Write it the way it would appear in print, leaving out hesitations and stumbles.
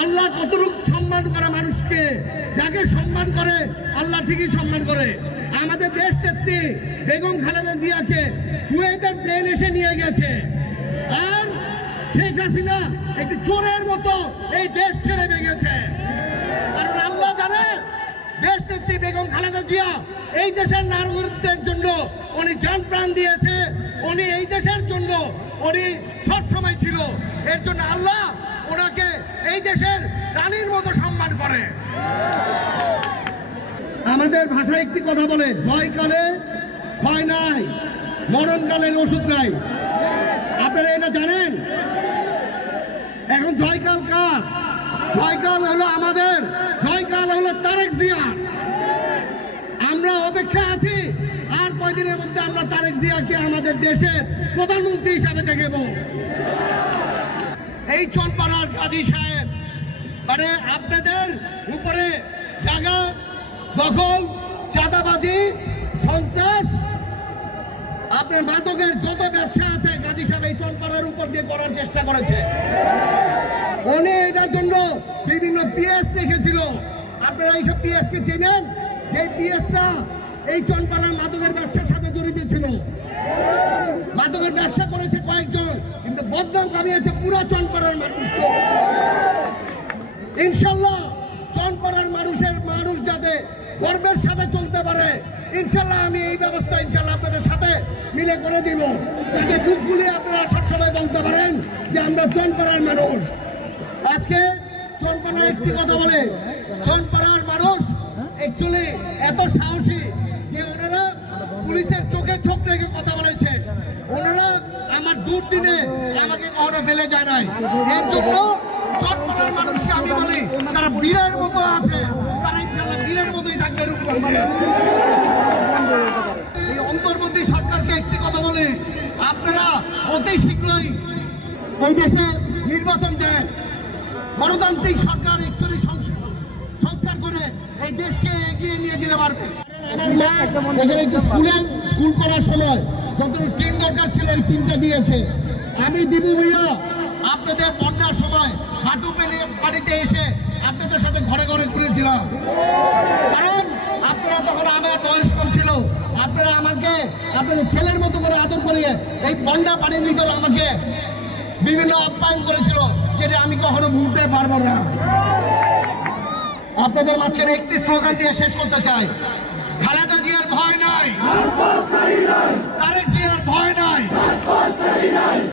আল্লাহ কতটুকু সম্মান করে মানুষকে, যাকে সম্মান করে আল্লাহ ঠিকই সম্মান করে। আমাদের দেশ নেত্রী বেগম খালেদা জিয়াকে কুয়েতের প্লেন এসে নিয়ে গেছে, আর শেখ হাসিনা একটি চোরের মতো এই দেশ ছেড়ে বেরিয়েছে। কারণ আল্লাহ জানে দেশ নেত্রী বেগম খালেদা জিয়া এই দেশের নাগরিকদের জন্য উনি জান প্রাণ দিয়েছে, উনি এই দেশের জন্য উনি সবসময় ছিল। এর জন্য আল্লাহ ওনাকে এই দেশের রানীর মতো সম্মান করে। আমাদের ভাষায় একটি কথা বলে, জয়কালে ভয় নাই, মরণকালের ওষুধ নাই। আপনারা এটা জানেন? এখন জয়কাল কার? জয়কাল হলো আমাদের, জয়কাল হলো তারেক জিয়া। আমরা অপেক্ষা আছি আর কয়দিনের মধ্যে আমরা তারেক জিয়াকে আমাদের দেশের প্রধানমন্ত্রী হিসাবে দেখব। এই চনপাড়ার কাজী সাহেব মানে আপনাদের উপরে জায়গা দখল, চাঁদাবাজি, সন্ত্রাস, আপনার মাদকের যত ব্যবসা আছে কাজী সাহেব এই চনপাড়ার উপর দিয়ে করার চেষ্টা করেছে। উনি এটার জন্য বিভিন্ন পিএস রেখেছিল। আপনারা এইসব পিএস কে চেনেন? যে পিএসরা এই চনপাড়ার মাদকের ব্যবসার সাথে জড়িত ছিল। মাদকের ব্যবসা করেছে কয়েকজন, কিন্তু বদনাম কামিয়েছে পুরো চনপাড়ার মানুষকে। ইনশাল্লাহ চনপাড়ার মানুষ যাতে গর্বের সাথে চলতে পারে, ইনশাল্লাহ আমি এই ব্যবস্থা ইনশাল্লাহ আপনাদের সাথে মিলে করে দিব, যাতে বুক গুলিয়ে আপনারা সবসময় বলতে পারেন যে আমরা চনপাড়ার মানুষ। আজকে চনপাড়ার একটি কথা বলে, চনপাড়ার মানুষ অ্যাকচুয়ালি এত সাহসী যে ওনারা পুলিশের চোখে চোখ রেখে কথা বলেছে। ওনারা আমার দুর্দিনে আমাকে কখনো ফেলে যায় নাই। এর জন্য চনপাড়ার মানুষকে আমি বলি তারা বীরের মতো আছে, তারা ইনশাআল্লাহ বীরের মতোই থাকবে রূপগঞ্জে। এই অন্তর্বর্তী সরকারকে একটি কথা বলি, আপনারা অতি শীঘ্রই এই দেশে নির্বাচন দেন। গণতান্ত্রিক সরকার একচুয়ালি সংস্কার করে এই দেশকে এগিয়ে নিয়ে যেতে পারবে। স্কুল করার সময় যত টিন দরকার ছিল এই টিনটা দিয়েছে। আমি দিবু ভাইয়া আপনাদের বন্যার সময় হাঁটু পেনে পানিতে এসে আপনাদের সাথে ঘরে ঘরে ঘুরেছিলাম, কারণ আপনারা তখন আমার বয়স কম ছিল। আপনারা আমাকে আপনাদের ছেলের মতো করে আদর করে এই বন্যা পানির ভিতরে আমাকে বিভিন্ন আপ্যায়ন করেছিল, যেটা আমি কখনো ভুলতে পারবো না। আপনাদের মাঝখানে একটি স্লোগান দিয়ে শেষ করতে চাই, খালেদা জিয়ার ভয় নাই, তারেক জিয়ার ভয় নাই।